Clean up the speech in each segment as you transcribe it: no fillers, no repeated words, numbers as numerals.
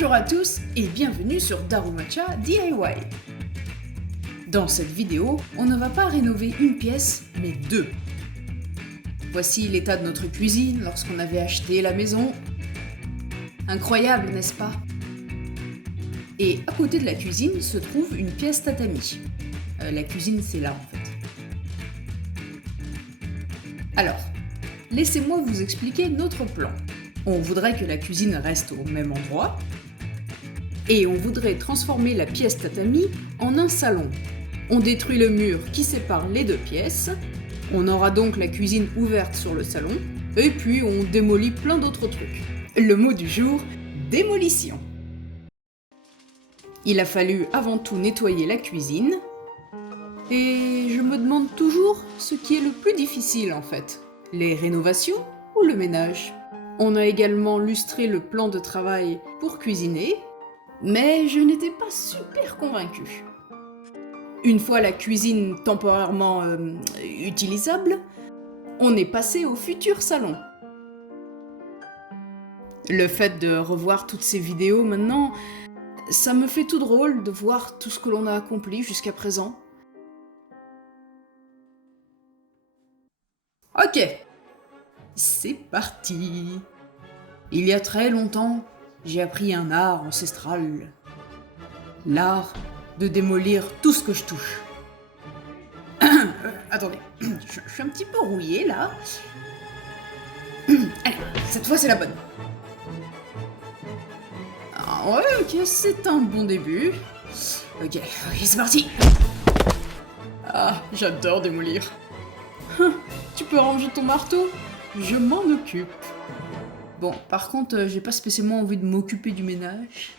Bonjour à tous et bienvenue sur Darumacha DIY. Dans cette vidéo, on ne va pas rénover une pièce, mais deux. Voici l'état de notre cuisine lorsqu'on avait acheté la maison. Incroyable, n'est-ce pas? Et à côté de la cuisine se trouve une pièce tatami. La cuisine, c'est là en fait. Alors, laissez-moi vous expliquer notre plan. On voudrait que la cuisine reste au même endroit et on voudrait transformer la pièce tatami en un salon. On détruit le mur qui sépare les deux pièces, on aura donc la cuisine ouverte sur le salon et puis on démolit plein d'autres trucs. Le mot du jour, démolition. Il a fallu avant tout nettoyer la cuisine et je me demande toujours ce qui est le plus difficile en fait, les rénovations ou le ménage. On a également lustré le plan de travail pour cuisiner, mais je n'étais pas super convaincue. Une fois la cuisine temporairement utilisable, on est passé au futur salon. Le fait de revoir toutes ces vidéos maintenant, ça me fait tout drôle de voir tout ce que l'on a accompli jusqu'à présent. Ok, c'est parti. Il y a très longtemps, j'ai appris un art ancestral. L'art de démolir tout ce que je touche. Attendez, je suis un petit peu rouillé là. Allez, cette fois c'est la bonne. Ah, ouais, ok, c'est un bon début. Ok, c'est parti. Ah, j'adore démolir. Tu peux ranger ton marteau? Je m'en occupe. Bon, par contre, j'ai pas spécialement envie de m'occuper du ménage.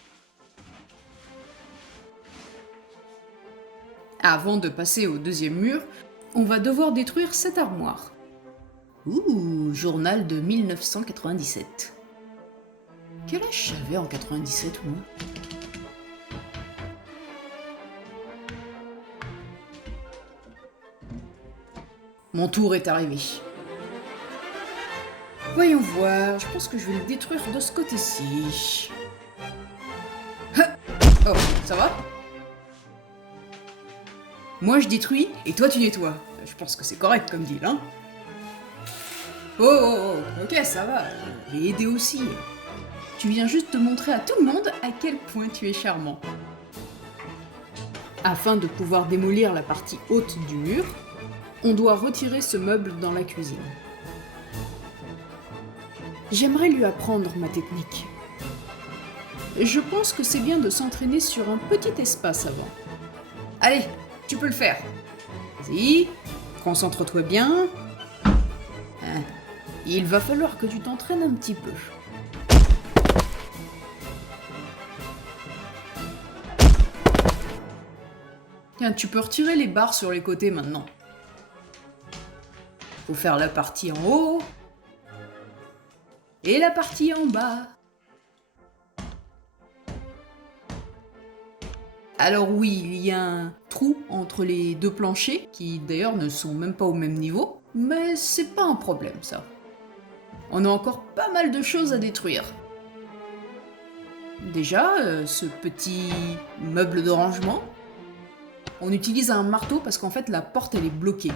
Avant de passer au deuxième mur, on va devoir détruire cette armoire. Ouh, journal de 1997. Quel âge j'avais en 97, moi? Mon tour est arrivé. Voyons voir, je pense que je vais le détruire de ce côté-ci. Oh, ça va? Moi je détruis et toi tu nettoies. Je pense que c'est correct comme deal, hein? Oh, ok, ça va, je vais aider aussi. Tu viens juste de montrer à tout le monde à quel point tu es charmant. Afin de pouvoir démolir la partie haute du mur, on doit retirer ce meuble dans la cuisine. J'aimerais lui apprendre ma technique. Je pense que c'est bien de s'entraîner sur un petit espace avant. Allez, tu peux le faire. Vas-y, concentre-toi bien. Il va falloir que tu t'entraînes un petit peu. Tiens, tu peux retirer les barres sur les côtés maintenant. Faut faire la partie en haut et la partie en bas. Alors oui, il y a un trou entre les deux planchers, qui d'ailleurs ne sont même pas au même niveau, mais c'est pas un problème ça. On a encore pas mal de choses à détruire. Déjà, ce petit meuble de rangement. On utilise un marteau parce qu'en fait la porte elle est bloquée.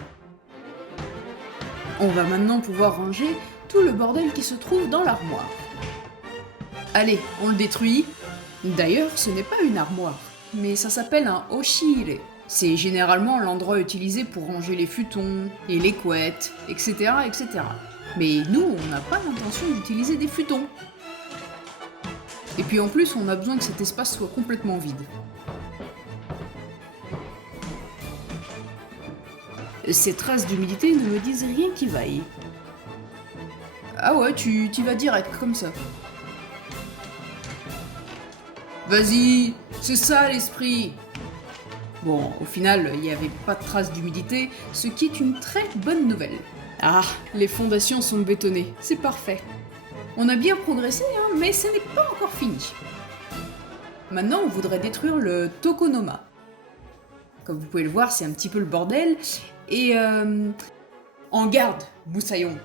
On va maintenant pouvoir ranger tout le bordel qui se trouve dans l'armoire. Allez, on le détruit. D'ailleurs, ce n'est pas une armoire, mais ça s'appelle un oshire. C'est généralement l'endroit utilisé pour ranger les futons et les couettes, etc., etc. Mais nous, on n'a pas l'intention d'utiliser des futons. Et puis en plus, on a besoin que cet espace soit complètement vide. Ces traces d'humidité ne me disent rien qui vaille. Ah ouais, tu vas direct, comme ça. Vas-y, c'est ça l'esprit. Bon, au final, il n'y avait pas de traces d'humidité, ce qui est une très bonne nouvelle. Ah, les fondations sont bétonnées, c'est parfait. On a bien progressé, hein, mais ce n'est pas encore fini. Maintenant, on voudrait détruire le tokonoma. Comme vous pouvez le voir, c'est un petit peu le bordel. Et en garde, moussaillon.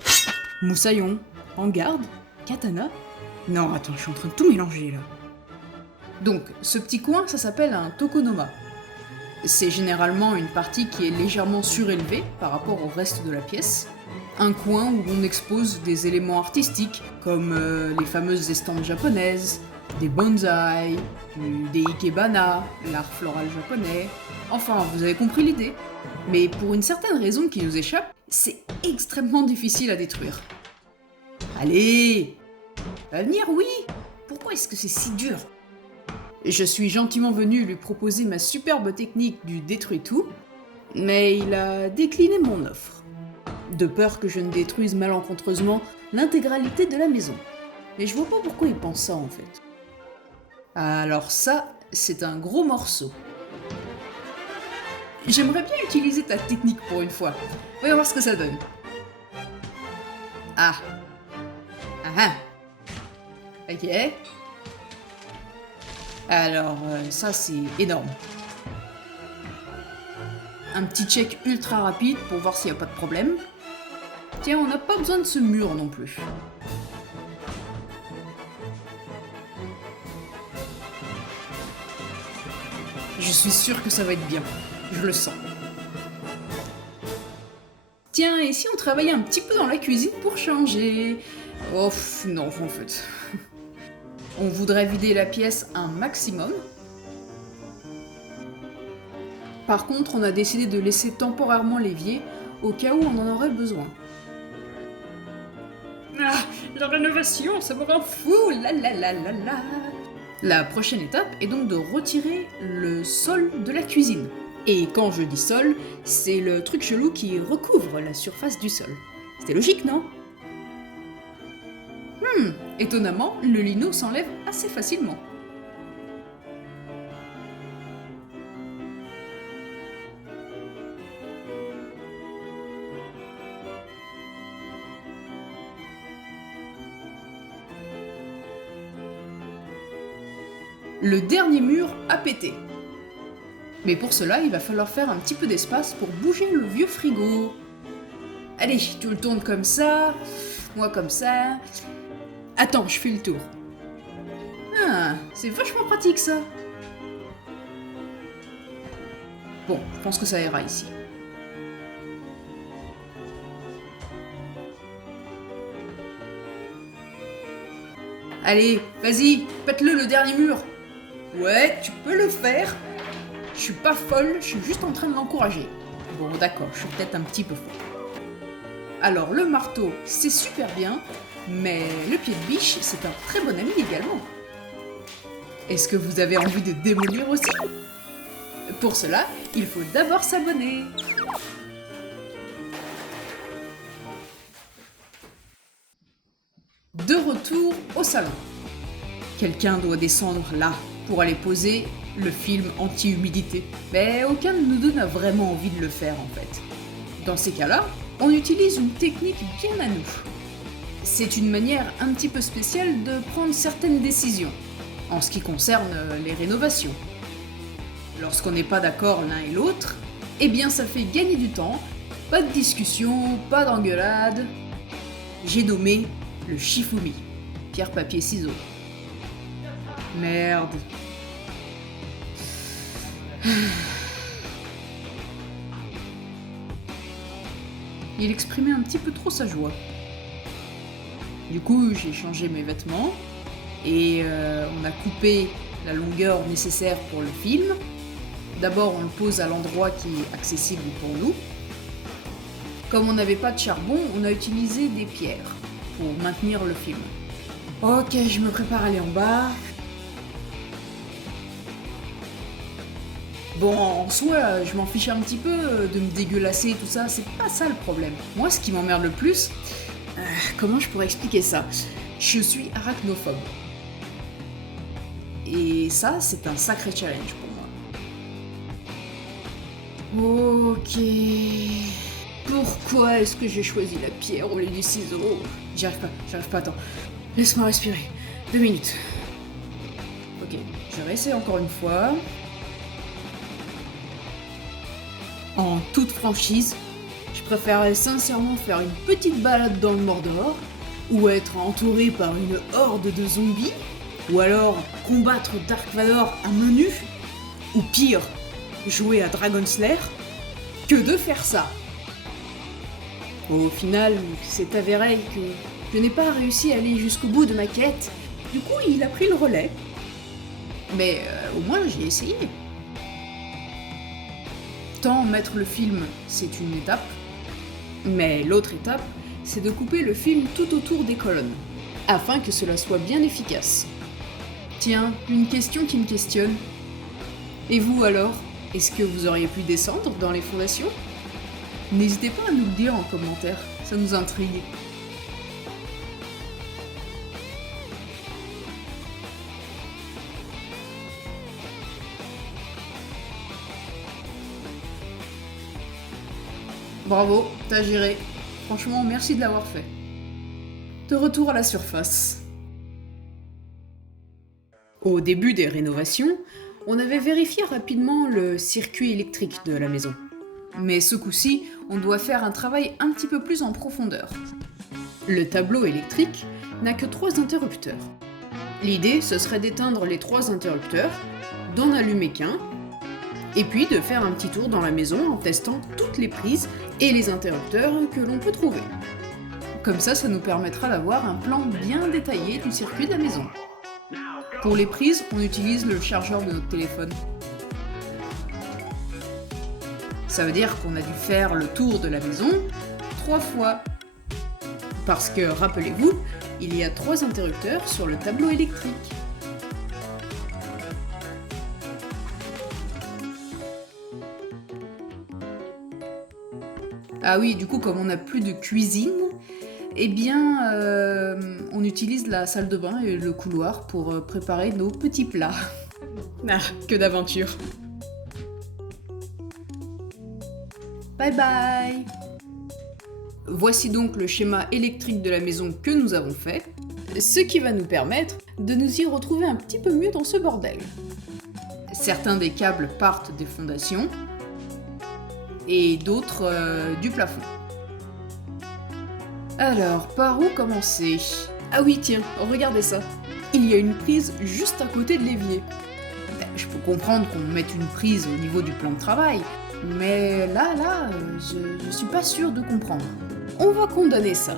Moussaillon, en garde, katana. Non, attends, je suis en train de tout mélanger là. Donc, ce petit coin, ça s'appelle un tokonoma. C'est généralement une partie qui est légèrement surélevée par rapport au reste de la pièce. Un coin où on expose des éléments artistiques, comme les fameuses estampes japonaises, des bonsaïs, des ikebana, l'art floral japonais. Enfin, vous avez compris l'idée. Mais pour une certaine raison qui nous échappe, c'est extrêmement difficile à détruire. Allez! Va venir, oui! Pourquoi est-ce que c'est si dur? Je suis gentiment venu lui proposer ma superbe technique du détruis tout, mais il a décliné mon offre. De peur que je ne détruise malencontreusement l'intégralité de la maison. Mais je vois pas pourquoi il pense ça en fait. Alors ça, c'est un gros morceau. J'aimerais bien utiliser ta technique pour une fois. Voyons voir ce que ça donne. Ah. Ah ah. Ok. Alors, ça c'est énorme. Un petit check ultra rapide pour voir s'il n'y a pas de problème. Tiens, on n'a pas besoin de ce mur non plus. Je suis sûre que ça va être bien. Je le sens. Tiens, et si on travaillait un petit peu dans la cuisine pour changer? Oh, non, en fait. On voudrait vider la pièce un maximum. Par contre, on a décidé de laisser temporairement l'évier au cas où on en aurait besoin. Ah, la rénovation, ça me rend fou, la la la la la. La prochaine étape est donc de retirer le sol de la cuisine. Et quand je dis sol, c'est le truc chelou qui recouvre la surface du sol. C'était logique, non? Étonnamment, le lino s'enlève assez facilement. Le dernier mur a pété. Mais pour cela, il va falloir faire un petit peu d'espace pour bouger le vieux frigo. Allez, tu le tournes comme ça, moi comme ça. Attends, je fais le tour. Ah, c'est vachement pratique ça. Bon, je pense que ça ira ici. Allez, vas-y, pète-le le dernier mur. Ouais, tu peux le faire. Je suis pas folle, je suis juste en train de l'encourager. Bon, d'accord, je suis peut-être un petit peu folle. Alors, le marteau, c'est super bien, mais le pied de biche, c'est un très bon ami également. Est-ce que vous avez envie de démolir aussi? Pour cela, il faut d'abord s'abonner. De retour au salon. Quelqu'un doit descendre là pour aller poser le film anti-humidité. Mais aucun de nous deux n'a vraiment envie de le faire en fait. Dans ces cas-là, on utilise une technique bien à nous. C'est une manière un petit peu spéciale de prendre certaines décisions en ce qui concerne les rénovations. Lorsqu'on n'est pas d'accord l'un et l'autre, eh bien ça fait gagner du temps, pas de discussion, pas d'engueulade. J'ai nommé le Shifumi, pierre, papier, ciseaux. Merde. Il exprimait un petit peu trop sa joie. Du coup, j'ai changé mes vêtements et on a coupé la longueur nécessaire pour le film. D'abord, on le pose à l'endroit qui est accessible pour nous. Comme on n'avait pas de charbon, on a utilisé des pierres pour maintenir le film. Ok, je me prépare à aller en bas. Bon, en soi, je m'en fiche un petit peu de me dégueulasser et tout ça, c'est pas ça le problème. Moi, ce qui m'emmerde le plus, comment je pourrais expliquer ça? Je suis arachnophobe. Et ça, c'est un sacré challenge pour moi. Ok. Pourquoi est-ce que j'ai choisi la pierre au lieu du ciseau? J'arrive pas, attends. Laisse-moi respirer. 2 minutes. Ok, je vais réessayer encore une fois. En toute franchise, je préférerais sincèrement faire une petite balade dans le Mordor, ou être entouré par une horde de zombies, Ou alors combattre Dark Vador à main nue? Ou pire, jouer à Dragon Slayer? Que de faire ça! Au final, il s'est avéré que je n'ai pas réussi à aller jusqu'au bout de ma quête. Du coup, il a pris le relais. Mais au moins, j'ai essayé. Tant mettre le film, c'est une étape. Mais l'autre étape, c'est de couper le film tout autour des colonnes, afin que cela soit bien efficace. Tiens, une question qui me questionne. Et vous alors? Est-ce que vous auriez pu descendre dans les fondations? N'hésitez pas à nous le dire en commentaire, ça nous intrigue. Bravo, t'as géré. Franchement, merci de l'avoir fait. De retour à la surface. Au début des rénovations, on avait vérifié rapidement le circuit électrique de la maison. Mais ce coup-ci, on doit faire un travail un petit peu plus en profondeur. Le tableau électrique n'a que 3 interrupteurs. L'idée, ce serait d'éteindre les 3 interrupteurs, d'en allumer qu'un, et puis de faire un petit tour dans la maison en testant toutes les prises et les interrupteurs que l'on peut trouver. Comme ça nous permettra d'avoir un plan bien détaillé du circuit de la maison. Pour les prises, on utilise le chargeur de notre téléphone. Ça veut dire qu'on a dû faire le tour de la maison 3 fois. Parce que, rappelez-vous, il y a 3 interrupteurs sur le tableau électrique. Ah oui, du coup, comme on n'a plus de cuisine, eh bien, on utilise la salle de bain et le couloir pour préparer nos petits plats. Ah, que d'aventure! Bye bye! Voici donc le schéma électrique de la maison que nous avons fait, ce qui va nous permettre de nous y retrouver un petit peu mieux dans ce bordel. Certains des câbles partent des fondations, et d'autres du plafond. Alors, par où commencer? Ah oui, tiens, regardez ça. Il y a une prise juste à côté de l'évier. Je peux comprendre qu'on mette une prise au niveau du plan de travail, mais là, je suis pas sûre de comprendre. On va condamner ça.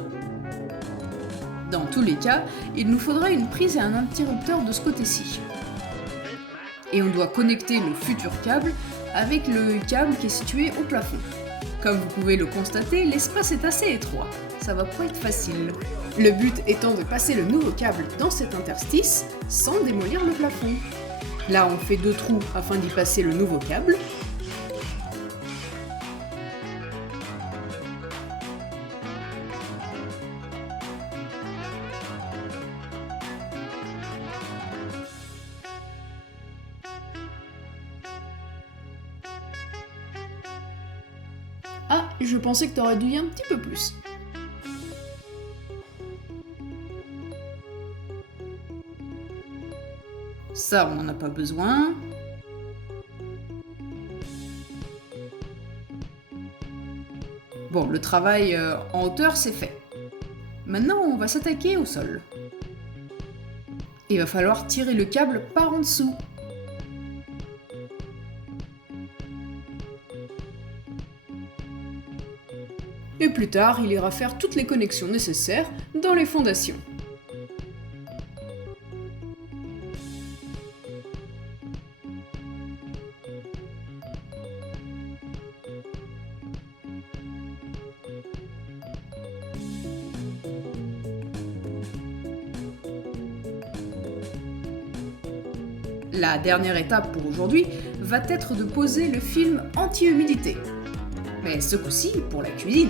Dans tous les cas, il nous faudra une prise et un interrupteur de ce côté-ci. Et on doit connecter le futur câble avec le câble qui est situé au plafond. Comme vous pouvez le constater, l'espace est assez étroit. Ça va pas être facile. Le but étant de passer le nouveau câble dans cet interstice sans démolir le plafond. Là, on fait 2 trous afin d'y passer le nouveau câble. Ah, je pensais que t'aurais douillé un petit peu plus. Ça, on n'en a pas besoin. Bon, le travail en hauteur, c'est fait. Maintenant, on va s'attaquer au sol. Il va falloir tirer le câble par en dessous. Et plus tard, il ira faire toutes les connexions nécessaires dans les fondations. La dernière étape pour aujourd'hui va être de poser le film anti-humidité. Mais ce coup-ci, pour la cuisine.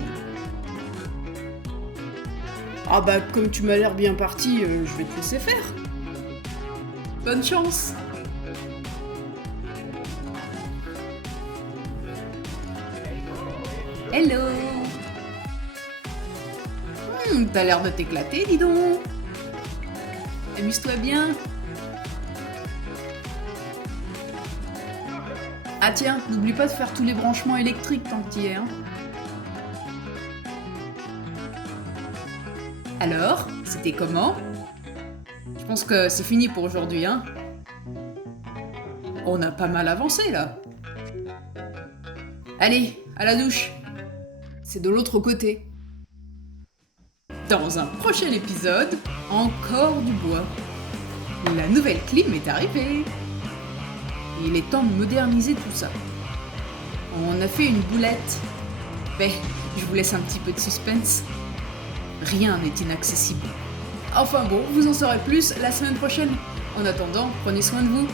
Ah bah, comme tu m'as l'air bien parti, je vais te laisser faire. Bonne chance! Hello! T'as l'air de t'éclater, dis donc! Amuse-toi bien! Ah tiens, n'oublie pas de faire tous les branchements électriques tant que t'y es, hein. Alors, c'était comment? Je pense que c'est fini pour aujourd'hui, hein. On a pas mal avancé, là. Allez, à la douche. C'est de l'autre côté. Dans un prochain épisode, encore du bois. La nouvelle clim est arrivée. Il est temps de moderniser tout ça. On a fait une boulette. Mais je vous laisse un petit peu de suspense. Rien n'est inaccessible. Enfin bon, vous en saurez plus la semaine prochaine. En attendant, prenez soin de vous.